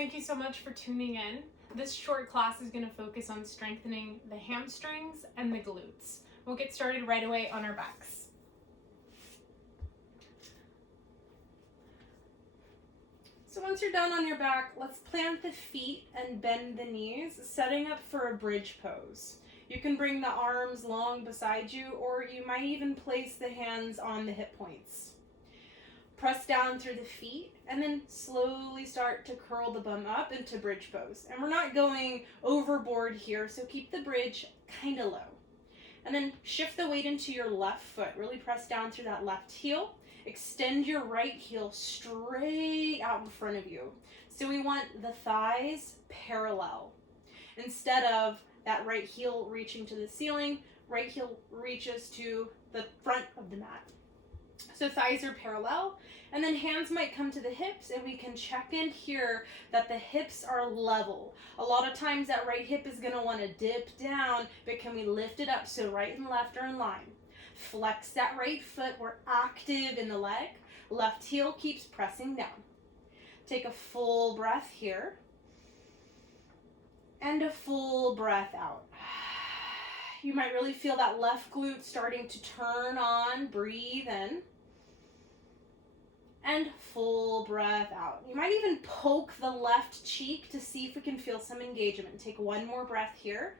Thank you so much for tuning in. This short class is going to focus on strengthening the hamstrings and the glutes. We'll get started right away on our backs. So once you're done on your back, let's plant the feet and bend the knees, setting up for a bridge pose. You can bring the arms long beside you, or you might even place the hands on the hip points. Press down through the feet and then slowly start to curl the bum up into bridge pose. And we're not going overboard here, so keep the bridge kind of low. And then shift the weight into your left foot. Really press down through that left heel. Extend your right heel straight out in front of you. So we want the thighs parallel. Instead of that right heel reaching to the ceiling, right heel reaches to the front of the mat. So thighs are parallel, and then hands might come to the hips, and we can check in here that the hips are level. A lot of times that right hip is going to want to dip down, but can we lift it up so right and left are in line? Flex that right foot, we're active in the leg. Left heel keeps pressing down. Take a full breath here, and a full breath out. You might really feel that left glute starting to turn on. Breathe in. And full breath out. You might even poke the left cheek to see if we can feel some engagement. Take one more breath here.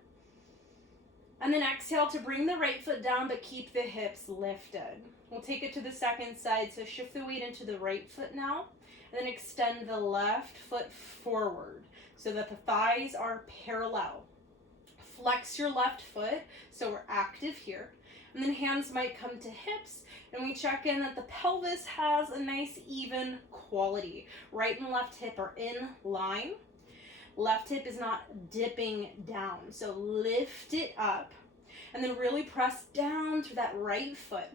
And then exhale to bring the right foot down, but keep the hips lifted. We'll take it to the second side. So shift the weight into the right foot now. And then extend the left foot forward so that the thighs are parallel. Flex your left foot, so we're active here. And then hands might come to hips, and we check in that the pelvis has a nice even quality. Right and left hip are in line. Left hip is not dipping down, so lift it up. And then really press down to that right foot.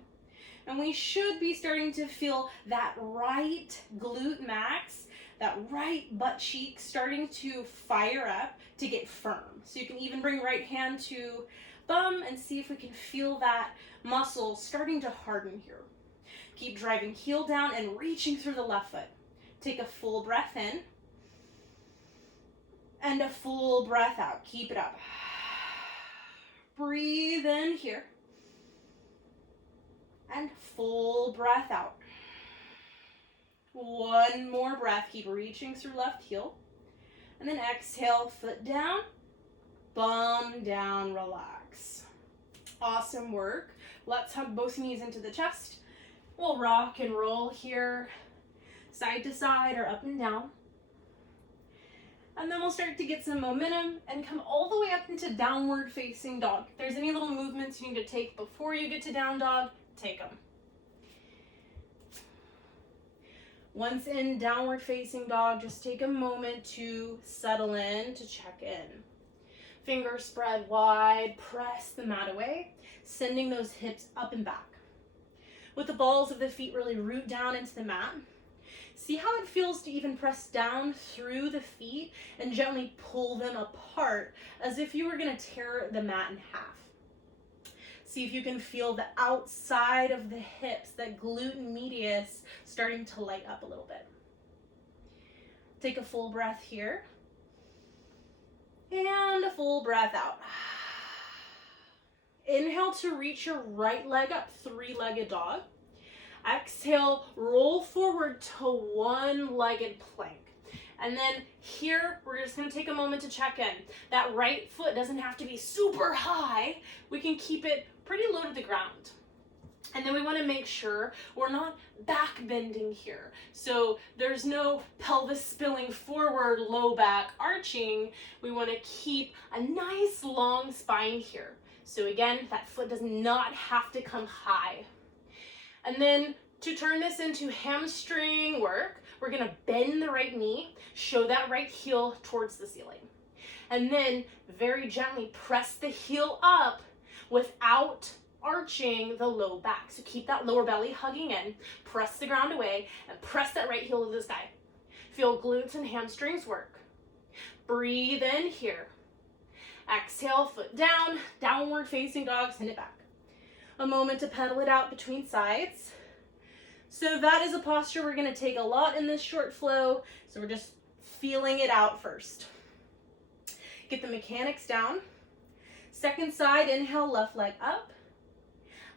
And we should be starting to feel that right glute max, that right butt cheek starting to fire up to get firm. So you can even bring right hand to bum and see if we can feel that muscle starting to harden here. Keep driving heel down and reaching through the left foot. Take a full breath in and a full breath out. Keep it up. Breathe in here and full breath out. One more breath. Keep reaching through left heel. And then exhale, foot down, bum down, relax. Awesome work. Let's hug both knees into the chest. We'll rock and roll here, side to side or up and down. And then we'll start to get some momentum and come all the way up into downward facing dog. If there's any little movements you need to take before you get to down dog, take them. Once in downward facing dog, just take a moment to settle in, to check in. Fingers spread wide, press the mat away, sending those hips up and back. With the balls of the feet really root down into the mat. See how it feels to even press down through the feet and gently pull them apart as if you were going to tear the mat in half. See if you can feel the outside of the hips, that glute medius starting to light up a little bit. Take a full breath here. And a full breath out. Inhale to reach your right leg up, three-legged dog. Exhale, roll forward to one-legged plank. And then here, we're just going to take a moment to check in. That right foot doesn't have to be super high. We can keep it pretty low to the ground. And then we want to make sure we're not back bending here. So there's no pelvis spilling forward, low back arching. We want to keep a nice long spine here. So again, that foot does not have to come high. And then to turn this into hamstring work, we're going to bend the right knee, show that right heel towards the ceiling. And then very gently press the heel up without arching the low back. So keep that lower belly hugging in, press the ground away, and press that right heel to the sky. Feel glutes and hamstrings work. Breathe in here. Exhale, foot down, downward facing dog, send it back. A moment to pedal it out between sides. So that is a posture we're going to take a lot in this short flow. So we're just feeling it out first. Get the mechanics down. Second side, inhale, left leg up.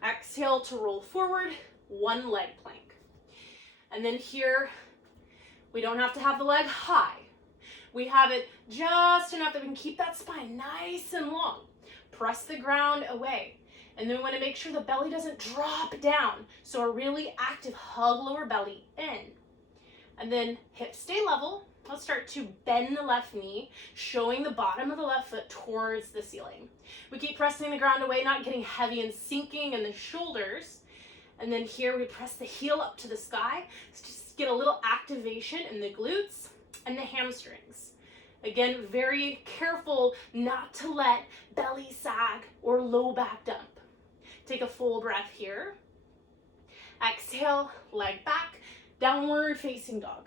Exhale to roll forward, one leg plank. And then here, we don't have to have the leg high. We have it just enough that we can keep that spine nice and long. Press the ground away. And then we want to make sure the belly doesn't drop down. So a really active hug lower belly in. And then hips stay level. Let's start to bend the left knee, showing the bottom of the left foot towards the ceiling. We keep pressing the ground away, not getting heavy and sinking in the shoulders. And then here we press the heel up to the sky. Just get a little activation in the glutes and the hamstrings. Again, very careful not to let belly sag or low back dump. Take a full breath here. Exhale, leg back, downward facing dog.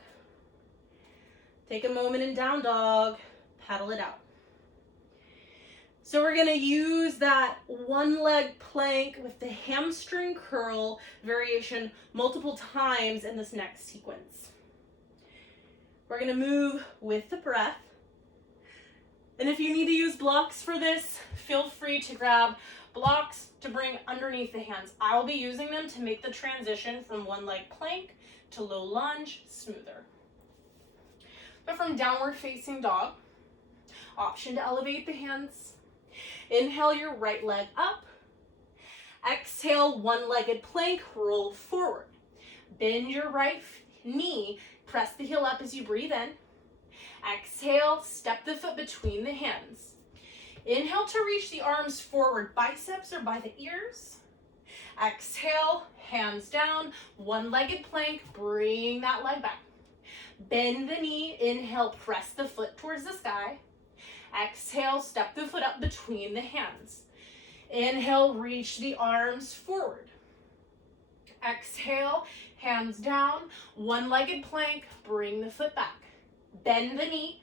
Take a moment in down dog, paddle it out. So we're gonna use that one leg plank with the hamstring curl variation multiple times in this next sequence. We're gonna move with the breath. And if you need to use blocks for this, feel free to grab blocks to bring underneath the hands. I will be using them to make the transition from one leg plank to low lunge smoother. But from downward facing dog, option to elevate the hands. Inhale your right leg up. Exhale, one-legged plank, roll forward. Bend your right knee, press the heel up as you breathe in. Exhale, step the foot between the hands. Inhale to reach the arms forward, biceps are by the ears. Exhale, hands down, one-legged plank, bring that leg back. Bend the knee, inhale, press the foot towards the sky. Exhale, step the foot up between the hands. Inhale, reach the arms forward. Exhale, hands down, one-legged plank, bring the foot back. Bend the knee,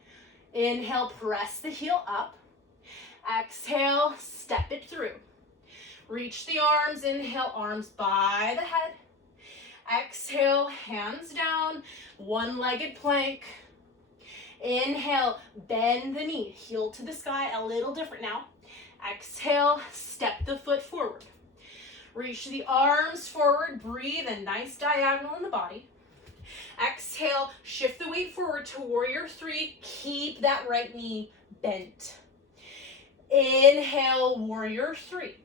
inhale, press the heel up. Exhale, step it through. Reach the arms, inhale, arms by the head. Exhale, hands down, one-legged plank. Inhale, bend the knee, heel to the sky, a little different now. Exhale, step the foot forward. Reach the arms forward, breathe a nice diagonal in the body. Exhale, shift the weight forward to warrior three, keep that right knee bent. Inhale, warrior three.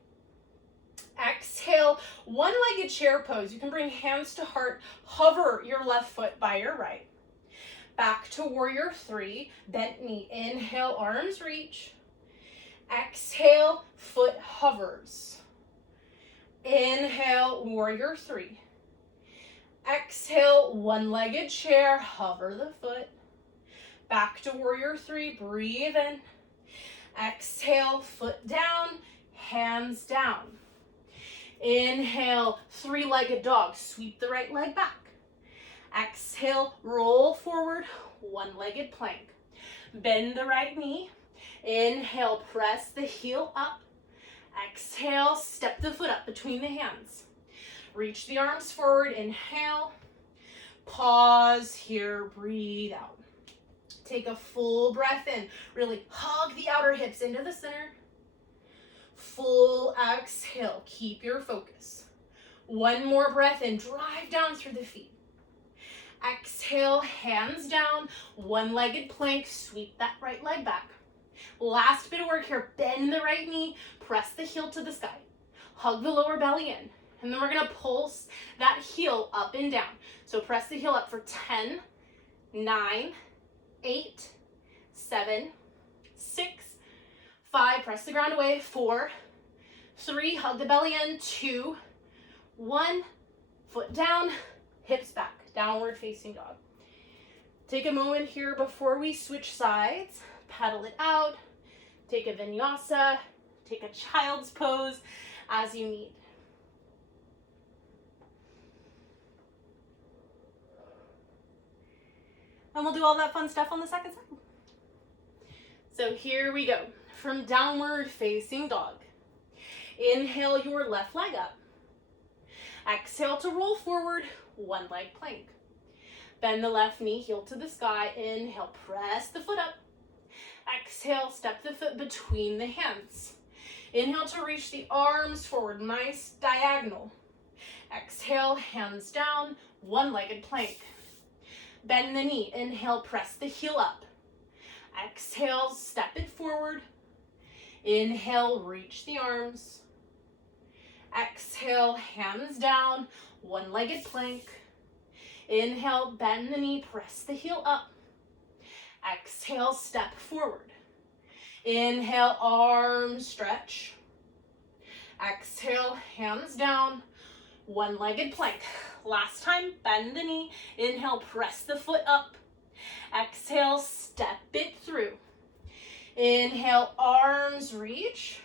Exhale, one-legged chair pose. You can bring hands to heart, hover your left foot by your right. Back to warrior three, bent knee. Inhale, arms reach. Exhale, foot hovers. Inhale, warrior three. Exhale, one-legged chair, hover the foot. Back to warrior three, breathe in. Exhale, foot down, hands down. Inhale, three-legged dog, sweep the right leg back. Exhale, roll forward, one-legged plank. Bend the right knee. Inhale, press the heel up. Exhale, step the foot up between the hands. Reach the arms forward, inhale. Pause here, breathe out. Take a full breath in. Really hug the outer hips into the center. Full exhale, keep your focus. One more breath in, drive down through the feet. Exhale, hands down, one-legged plank, sweep that right leg back. Last bit of work here, bend the right knee, press the heel to the sky. Hug the lower belly in, and then we're gonna pulse that heel up and down. So press the heel up for 10, 9, 8, 7, 6, 5, press the ground away, 4, 3, hug the belly in, 2, 1, foot down, hips back, downward facing dog. Take a moment here before we switch sides, paddle it out, take a vinyasa, take a child's pose as you need. And we'll do all that fun stuff on the second side. So here we go. From downward facing dog. Inhale your left leg up. Exhale to roll forward, one leg plank. Bend the left knee, heel to the sky. Inhale, press the foot up. Exhale, step the foot between the hands. Inhale to reach the arms forward, nice diagonal. Exhale, hands down, one-legged plank. Bend the knee, inhale, press the heel up. Exhale, step it forward. Inhale, reach the arms. Exhale, hands down, one-legged plank. Inhale, bend the knee, press the heel up. Exhale, step forward. Inhale, arms stretch. Exhale, hands down, one-legged plank. Last time, bend the knee. Inhale, press the foot up. Exhale, step it through. Inhale, arms reach.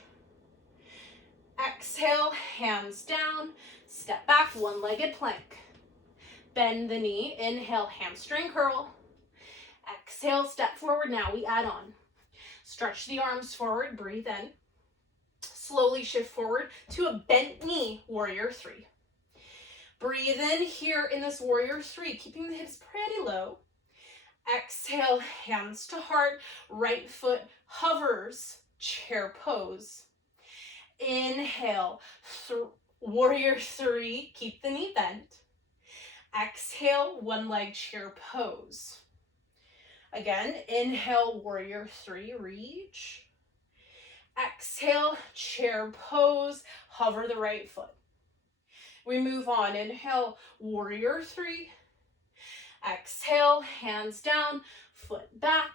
Exhale, hands down, step back, one-legged plank. Bend the knee, inhale, hamstring curl. Exhale, step forward. Now we add on. Stretch the arms forward, breathe in. Slowly shift forward to a bent knee, warrior three. Breathe in here in this warrior three, keeping the hips pretty low. Exhale, hands to heart, right foot hovers, chair pose. Inhale, warrior three, keep the knee bent. Exhale, one leg chair pose. Again, inhale, warrior three, reach. Exhale, chair pose, hover the right foot. We move on, inhale, warrior three. Exhale, hands down, foot back.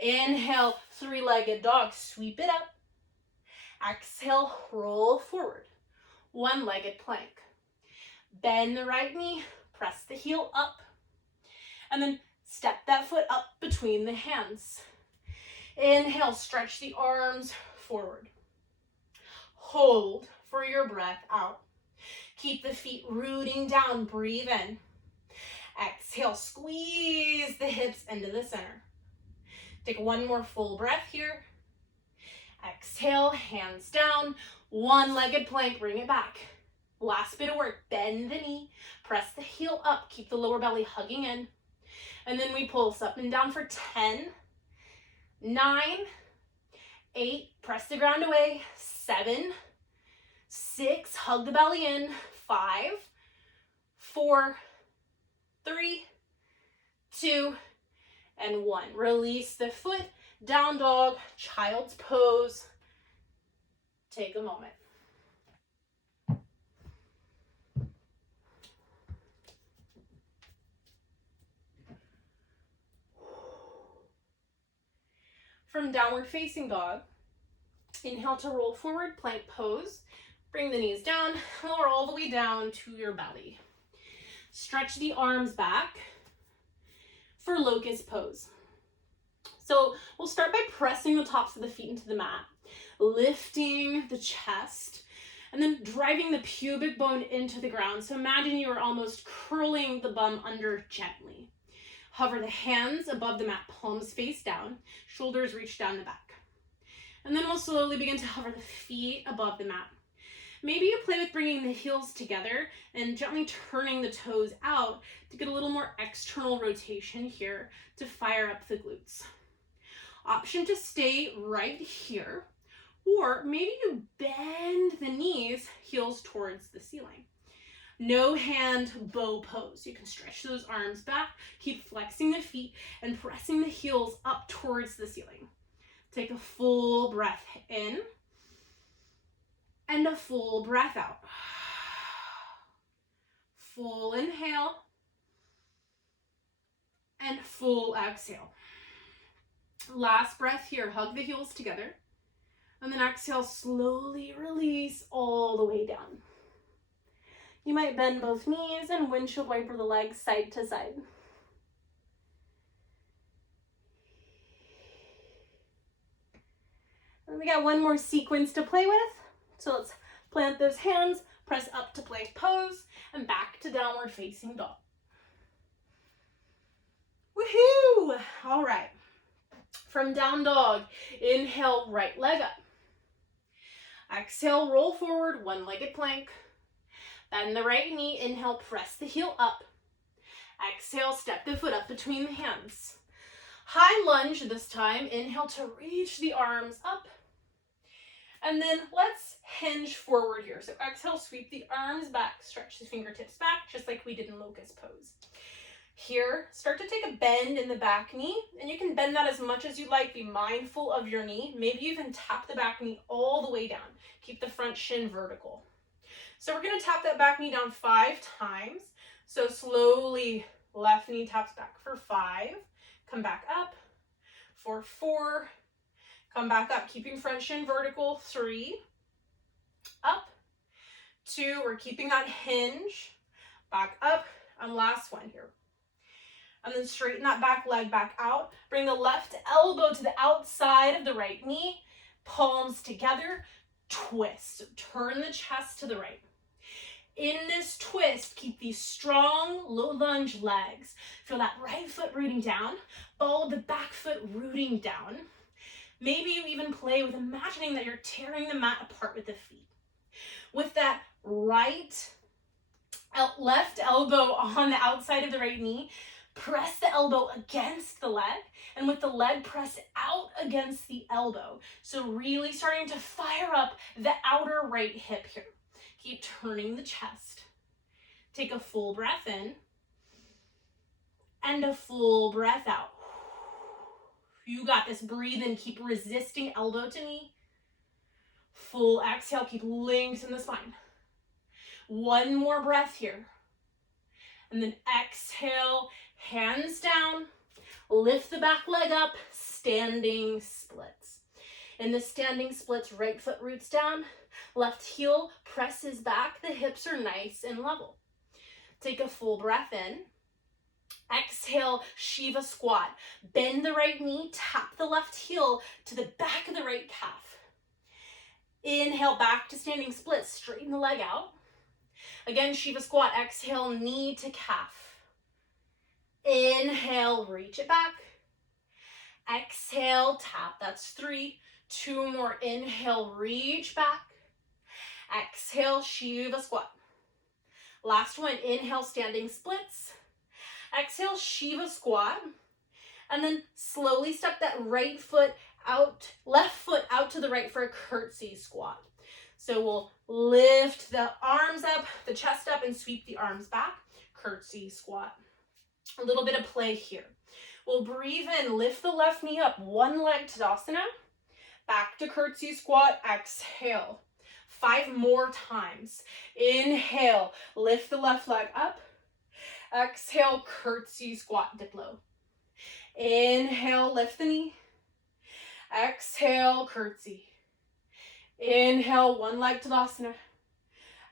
Inhale, three-legged dog, sweep it up. Exhale, roll forward, one-legged plank. Bend the right knee, press the heel up, and then step that foot up between the hands. Inhale, stretch the arms forward. Hold for your breath out. Keep the feet rooting down, breathe in. Exhale, squeeze the hips into the center. Take one more full breath here. Exhale, hands down, one-legged plank, bring it back. Last bit of work, bend the knee, press the heel up, keep the lower belly hugging in. And then we pulse up and down for 10, 9, 8, press the ground away, 7, 6, hug the belly in, 5, 4, 3, 2, and 1. Release the foot, down dog, child's pose. Take a moment. From downward facing dog, inhale to roll forward, plank pose. Bring the knees down, lower all the way down to your belly. Stretch the arms back for locust pose. So we'll start by pressing the tops of the feet into the mat, lifting the chest, and then driving the pubic bone into the ground. So imagine you are almost curling the bum under gently. Hover the hands above the mat, palms face down, shoulders reach down the back. And then we'll slowly begin to hover the feet above the mat. Maybe you play with bringing the heels together and gently turning the toes out to get a little more external rotation here to fire up the glutes. Option to stay right here, or maybe you bend the knees, heels towards the ceiling. No hand bow pose. You can stretch those arms back, keep flexing the feet and pressing the heels up towards the ceiling. Take a full breath in and a full breath out. Full inhale and full exhale. Last breath here, hug the heels together. And then exhale, slowly release all the way down. You might bend both knees and windshield wiper the legs side to side. And we got one more sequence to play with. So let's plant those hands, press up to plank pose, and back to downward facing dog. Woohoo! All right. From down dog, inhale, right leg up. Exhale, roll forward, one-legged plank. Bend the right knee, inhale, press the heel up. Exhale, step the foot up between the hands. High lunge this time. Inhale to reach the arms up. And then let's hinge forward here. So exhale, sweep the arms back, stretch the fingertips back, just like we did in locust pose. Here, start to take a bend in the back knee, and you can bend that as much as you like. Be mindful of your knee. Maybe even tap the back knee all the way down. Keep the front shin vertical. So we're gonna tap that back knee down 5 times. So slowly, left knee taps back for 5. Come back up for 4. Come back up, keeping front shin vertical. 3. Up. 2, we're keeping that hinge. Back up, and last one here. And then straighten that back leg back out. Bring the left elbow to the outside of the right knee. Palms together. Twist. Turn the chest to the right. In this twist, keep these strong low lunge legs. Feel that right foot rooting down. Ball of the back foot rooting down. Maybe you even play with imagining that you're tearing the mat apart with the feet. With that left elbow on the outside of the right knee, press the elbow against the leg, and with the leg, press out against the elbow. So really starting to fire up the outer right hip here. Keep turning the chest. Take a full breath in and a full breath out. You got this. Breathe in. Keep resisting elbow to knee. Full exhale. Keep length in the spine. One more breath here. And then exhale, hands down. Lift the back leg up. Standing splits. In the standing splits, right foot roots down. Left heel presses back. The hips are nice and level. Take a full breath in. Exhale, Shiva squat. Bend the right knee, tap the left heel to the back of the right calf. Inhale, back to standing split. Straighten the leg out. Again, Shiva squat. Exhale, knee to calf. Inhale, reach it back. Exhale, tap. That's 3. 2 more. Inhale, reach back. Exhale, Shiva squat. Last one. Inhale, standing splits. Exhale, Shiva squat. And then slowly step that right foot out, left foot out to the right for a curtsy squat. So we'll lift the arms up, the chest up, and sweep the arms back. Curtsy squat. A little bit of play here. We'll breathe in, lift the left knee up, one leg Tadasana. Back to curtsy squat, exhale. 5 more times. Inhale, lift the left leg up. Exhale, curtsy squat, dip low. Inhale, lift the knee. Exhale, curtsy. Inhale, one leg Tadasana.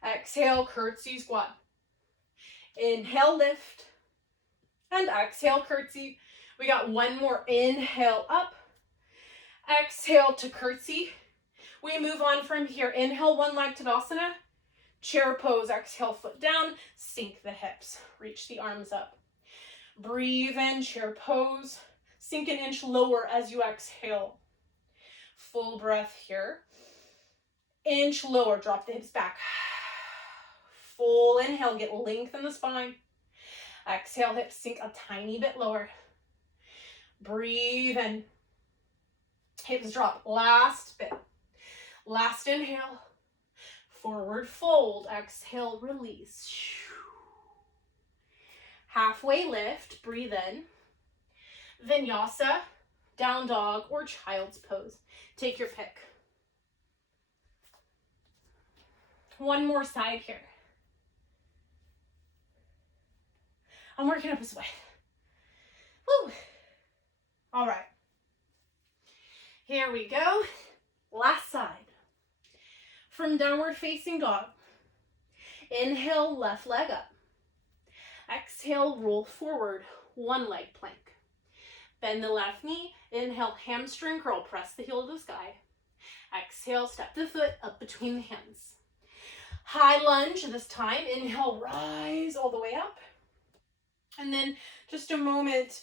Exhale, curtsy squat. Inhale, lift. And exhale, curtsy. We got one more. Inhale, up. Exhale to curtsy. We move on from here. Inhale, one leg Tadasana. Chair pose. Exhale, foot down. Sink the hips. Reach the arms up. Breathe in, chair pose. Sink an inch lower as you exhale. Full breath here. Inch lower. Drop the hips back. Full inhale. Get length in the spine. Exhale, hips sink a tiny bit lower. Breathe in. Hips drop. Last bit. Last inhale. Forward fold. Exhale, release. Halfway lift. Breathe in. Vinyasa, down dog, or child's pose. Take your pick. One more side here. I'm working up a sweat. Woo. All right. Here we go. Last side. From downward facing dog. Inhale, left leg up. Exhale, roll forward, one leg plank. Bend the left knee. Inhale, hamstring curl, press the heel to the sky. Exhale, step the foot up between the hands. High lunge this time. Inhale, rise all the way up. And then just a moment,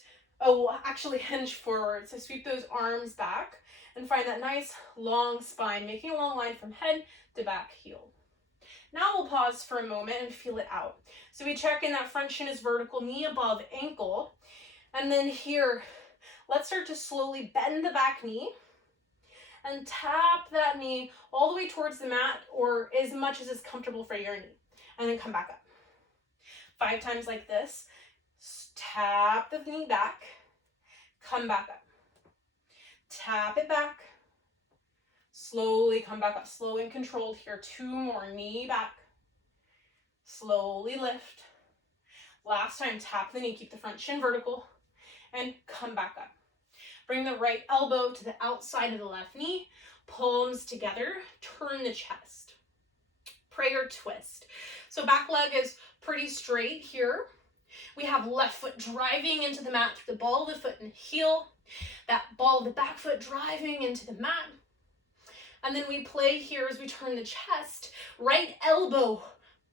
actually hinge forward. So sweep those arms back and find that nice long spine, making a long line from head to back heel. Now we'll pause for a moment and feel it out. So we check in that front shin is vertical, knee above ankle. And then here, let's start to slowly bend the back knee and tap that knee all the way towards the mat or as much as is comfortable for your knee. And then come back up. 5 times like this. Tap the knee back. Come back up. Tap it back. Slowly come back up. Slow and controlled here. 2 more. Knee back. Slowly lift. Last time, tap the knee. Keep the front shin vertical. And come back up. Bring the right elbow to the outside of the left knee. Palms together. Turn the chest. Prayer twist. So back leg is pretty straight here. We have left foot driving into the mat through the ball of the foot and heel. That ball of the back foot driving into the mat. And then we play here as we turn the chest. Right elbow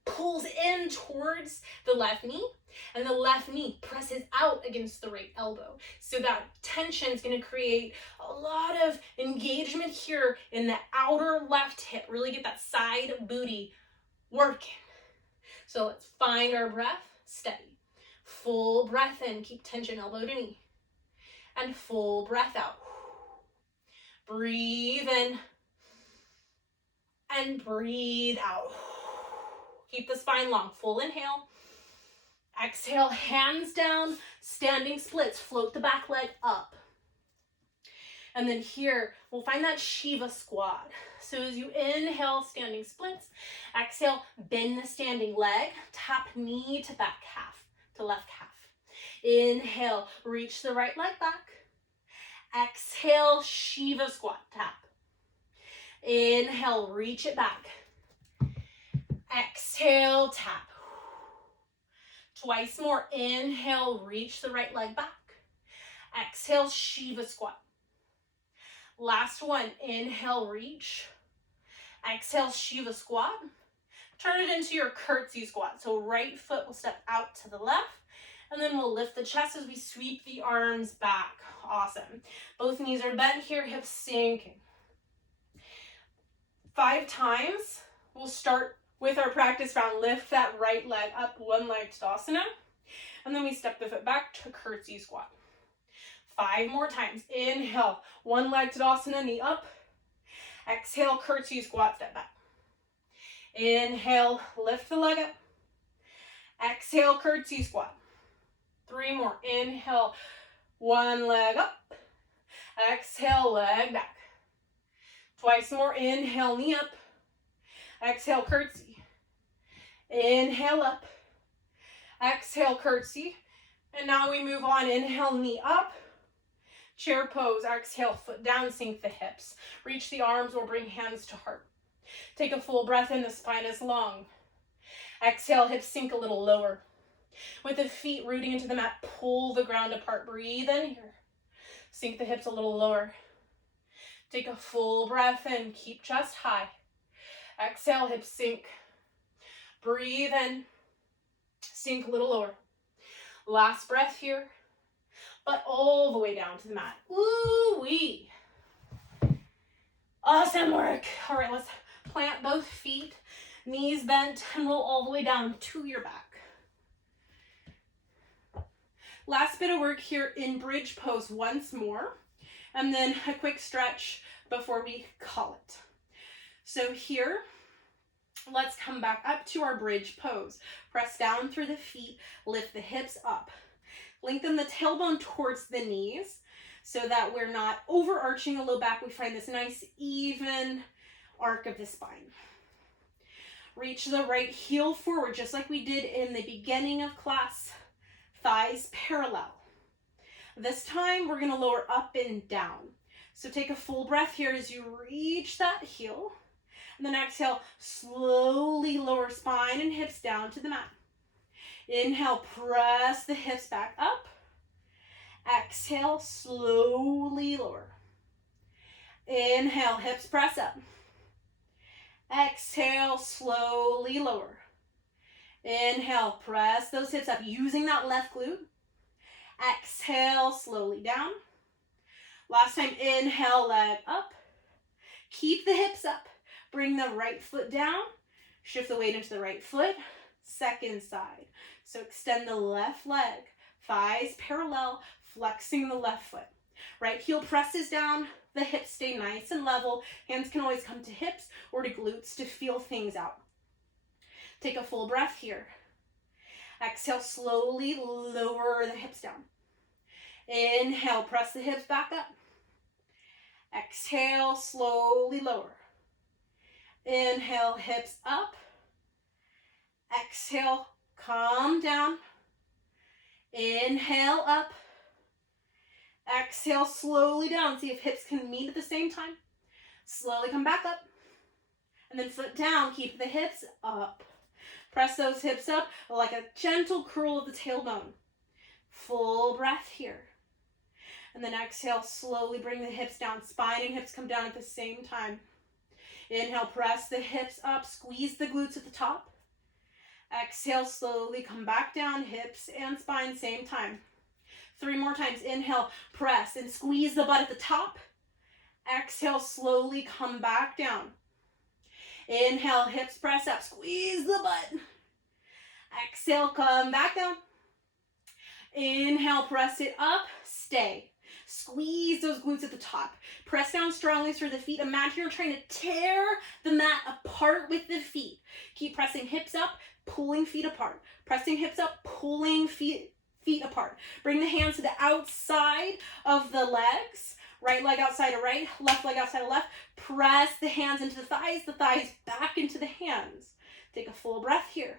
pulls in towards the left knee. And the left knee presses out against the right elbow. So that tension is going to create a lot of engagement here in the outer left hip. Really get that side booty working. So let's find our breath. Steady. Full breath in. Keep tension elbow to knee. And full breath out. Breathe in. And breathe out. Keep the spine long. Full inhale. Exhale, hands down, standing splits. Float the back leg up. And then here, we'll find that Shiva squat. So as you inhale, standing splits. Exhale, bend the standing leg. Tap knee to back calf, to left calf. Inhale, reach the right leg back. Exhale, Shiva squat, tap. Inhale, reach it back. Exhale, tap. Twice more. Inhale, reach the right leg back. Exhale, Shiva squat. Last one. Inhale, reach. Exhale, Shiva squat. Turn it into your curtsy squat. So right foot will step out to the left. And then we'll lift the chest as we sweep the arms back. Awesome. Both knees are bent here, hips sinking. 5 times. We'll start with our practice round. Lift that right leg up, one leg Tadasana. And then we step the foot back to curtsy squat. 5 more times. Inhale, one leg Tadasana, knee up. Exhale, curtsy squat, step back. Inhale, lift the leg up. Exhale, curtsy squat. 3 more. Inhale, one leg up. Exhale, leg back. Twice more. Inhale, knee up. Exhale, curtsy. Inhale up. Exhale, curtsy. And now we move on. Inhale, knee up. Chair pose. Exhale, foot down, sink the hips. Reach the arms or bring hands to heart. Take a full breath in. The spine is long. Exhale, hips sink a little lower. With the feet rooting into the mat, pull the ground apart. Breathe in here. Sink the hips a little lower. Take a full breath in. Keep chest high. Exhale, hips sink. Breathe in. Sink a little lower. Last breath here. But all the way down to the mat. Ooh-wee. Awesome work. All right, let's plant both feet. Knees bent and roll all the way down to your back. Last bit of work here in bridge pose once more. And then a quick stretch before we call it. So here, let's come back up to our bridge pose. Press down through the feet, lift the hips up. Lengthen the tailbone towards the knees so that we're not overarching the low back. We find this nice, even arc of the spine. Reach the right heel forward, just like we did in the beginning of class. Thighs parallel. This time, we're going to lower up and down. So take a full breath here as you reach that heel. And then exhale, slowly lower spine and hips down to the mat. Inhale, press the hips back up. Exhale, slowly lower. Inhale, hips press up. Exhale, slowly lower. Inhale, press those hips up using that left glute. Exhale, slowly down. Last time, inhale, leg up. Keep the hips up. Bring the right foot down. Shift the weight into the right foot, second side. So extend the left leg, thighs parallel, flexing the left foot. Right heel presses down, the hips stay nice and level. Hands can always come to hips or to glutes to feel things out. Take a full breath here. Exhale, slowly lower the hips down. Inhale, press the hips back up. Exhale, slowly lower. Inhale, hips up. Exhale, calm down. Inhale, up. Exhale, slowly down. See if hips can meet at the same time. Slowly come back up. And then foot down, keep the hips up. Press those hips up like a gentle curl of the tailbone. Full breath here. And then exhale, slowly bring the hips down. Spine and hips come down at the same time. Inhale, press the hips up, squeeze the glutes at the top. Exhale, slowly come back down, hips and spine, same time. 3 more times. Inhale, press and squeeze the butt at the top. Exhale, slowly come back down. Inhale, hips press up, squeeze the butt. Exhale, come back down. Inhale, press it up, stay. Squeeze those glutes at the top. Press down strongly through the feet. Imagine you're trying to tear the mat apart with the feet. Keep pressing hips up, pulling feet apart. Pressing hips up, pulling feet apart. Bring the hands to the outside of the legs. Right leg outside of right, left leg outside of left. Press the hands into the thighs back into the hands. Take a full breath here.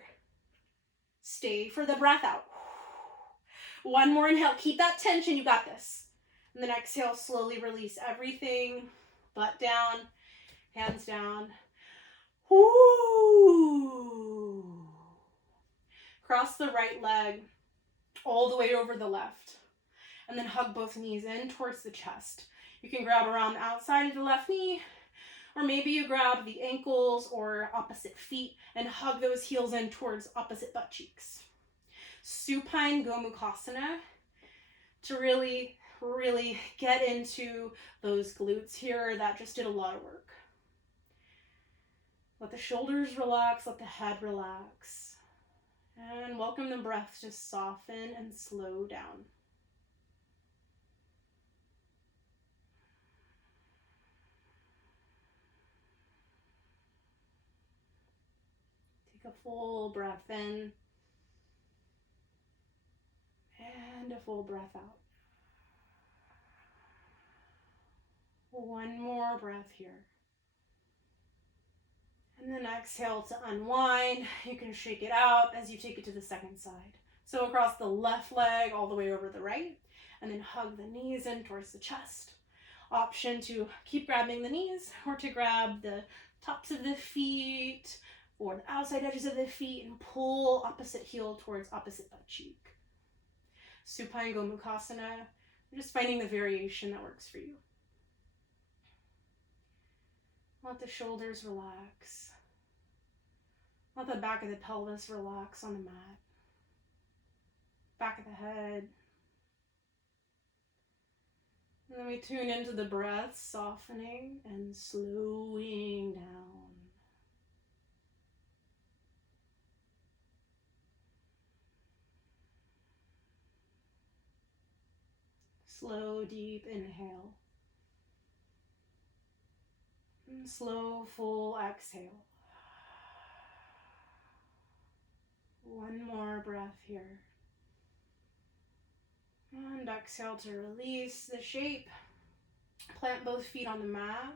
Stay for the breath out. One more inhale. Keep that tension. You got this. And then exhale, slowly release everything. Butt down, hands down. Woo. Cross the right leg all the way over the left. And then hug both knees in towards the chest. You can grab around the outside of the left knee, or maybe you grab the ankles or opposite feet and hug those heels in towards opposite butt cheeks. Supine Gomukhasana to really get into those glutes here that just did a lot of work. Let the shoulders relax, let the head relax. And welcome the breath to soften and slow down. Take a full breath in and a full breath out. One more breath here. And then exhale to unwind. You can shake it out as you take it to the second side. So across the left leg all the way over the right, and then hug the knees in towards the chest. Option to keep grabbing the knees or to grab the tops of the feet or the outside edges of the feet and pull opposite heel towards opposite butt cheek. Supine Gomukhasana. Just finding the variation that works for you. Let the shoulders relax. Let the back of the pelvis relax on the mat. Back of the head. And then we tune into the breath, softening and slowing down. Slow, deep inhale. And slow, full exhale. One more breath here. And exhale to release the shape. Plant both feet on the mat.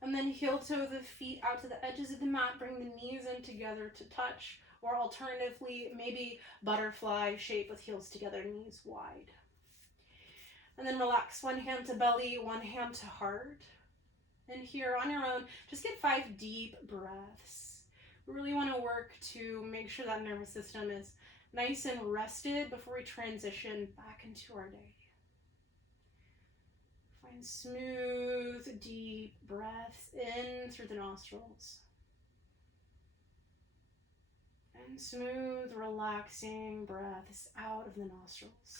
And then heel toe the feet out to the edges of the mat. Bring the knees in together to touch. Or alternatively, maybe butterfly shape with heels together, knees wide. And then relax one hand to belly, one hand to heart. And here on your own, just get 5 deep breaths. We really want to work to make sure that nervous system is nice and rested before we transition back into our day. Find smooth, deep breaths in through the nostrils. And smooth, relaxing breaths out of the nostrils.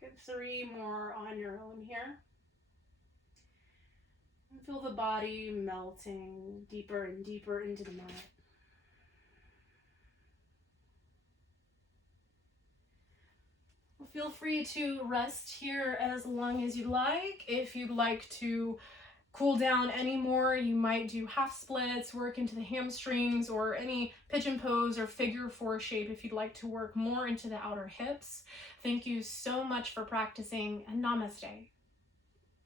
Get 3 more on your own here. Feel the body melting deeper and deeper into the mat. Feel free to rest here as long as you like. If you'd like to cool down any more, you might do half splits, work into the hamstrings, or any pigeon pose or figure four shape if you'd like to work more into the outer hips. Thank you so much for practicing, and namaste.